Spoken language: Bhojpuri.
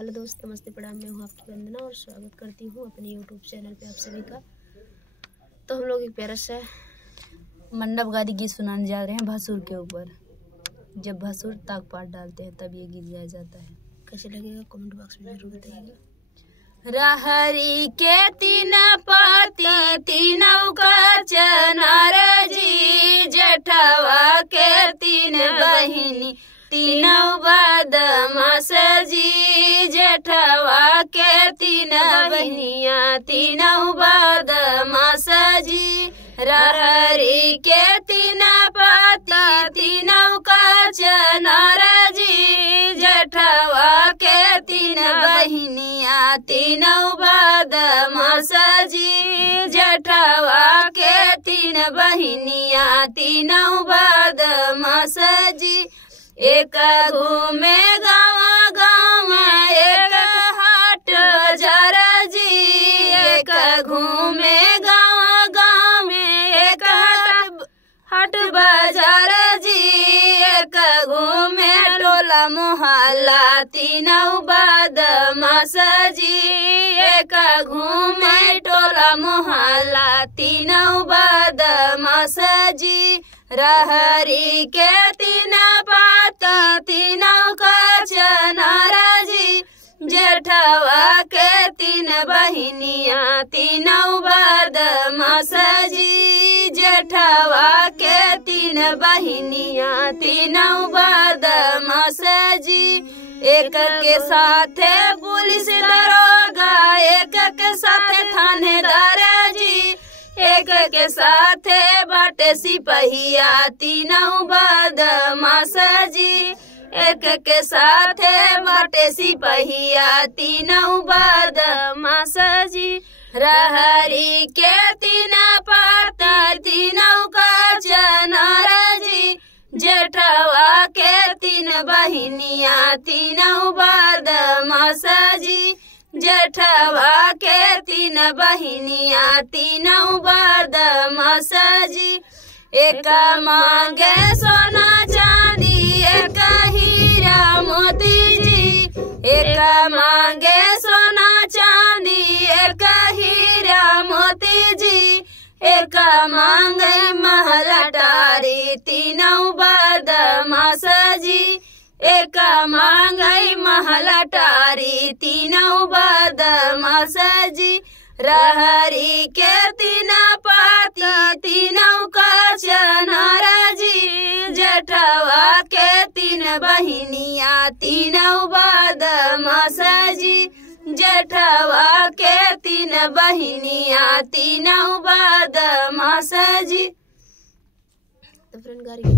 हेलो दोस्त, नमस्ते, प्रणाम। मैं हूँ आपकी वंदना और स्वागत करती हूँ अपने यूट्यूब चैनल पे आप सभी का। तो हम लोग एक प्यारा सा मंडपगारी गीत सुनाने जा रहे हैं भसुर के ऊपर। जब भसुर ताक पात डालते हैं तब ये गीत गाया जाता है। कैसे लगेगा कमेंट बॉक्स में जरूर बताइएगा। रहरी के तीन पति तीनों का चनार जी, जेठवा के तीन बहिनी तीनों बदमाश जी, जेठवा के तीन बहनिया तीनों बदमाश जी। रहरी के तीन पति तीनों का चनार जी, जेठवा के तीन बहनिया तीनों बदमाश जी, जेठवा के तीन बहनिया तीनों बदमाश जी। एक घूमे गाँव गाँव में एक हाट बाजार जी, एक घूमे गाँव गाँव में एक हाट बाजार जी, एक घूमे टोला मोहल्ला तीनों बदमाश जी, एक घूमे टोला मोहल्ला तीनों बदमाश जी। रहरी के तीन पात तीनों का चनार जी, जेठवा के तीन बहनिया तीनों बदमाश जी, जेठवा के तीन बहनिया तीनों बदमाश जी। एक के साथ पुलिस दरोगा, एक के साथ थानेदार जी, एक के साथ बाटे सिपहिया तीनों बदमाश जी, एक के साथ बाटे सिपहिया तीनों बदमाश जी। रहरी के तीन पात तीनों का चनार जी, जेठवा के तीन बहनिया तीनों बदमाश जी, जेठवा के तीन बहनिया तीनों बदमाश जी। एक मांगे सोना चांदी एक हीरा मोती जी, एक मांगे सोना चांदी एक हीरा मोती जी, एक मांगे महल अटारी तीनों बदमाश जी, एक मांगे महल अटारी तीनों बदमाश जी। रहरी के तीन पाती तीनों का चनार जी, जेठवा के तीन बहनिया तीनों बदमाश जी, जेठवा के तीन बहनिया तीनों बदमाश जी। तो फ्रेंड गारी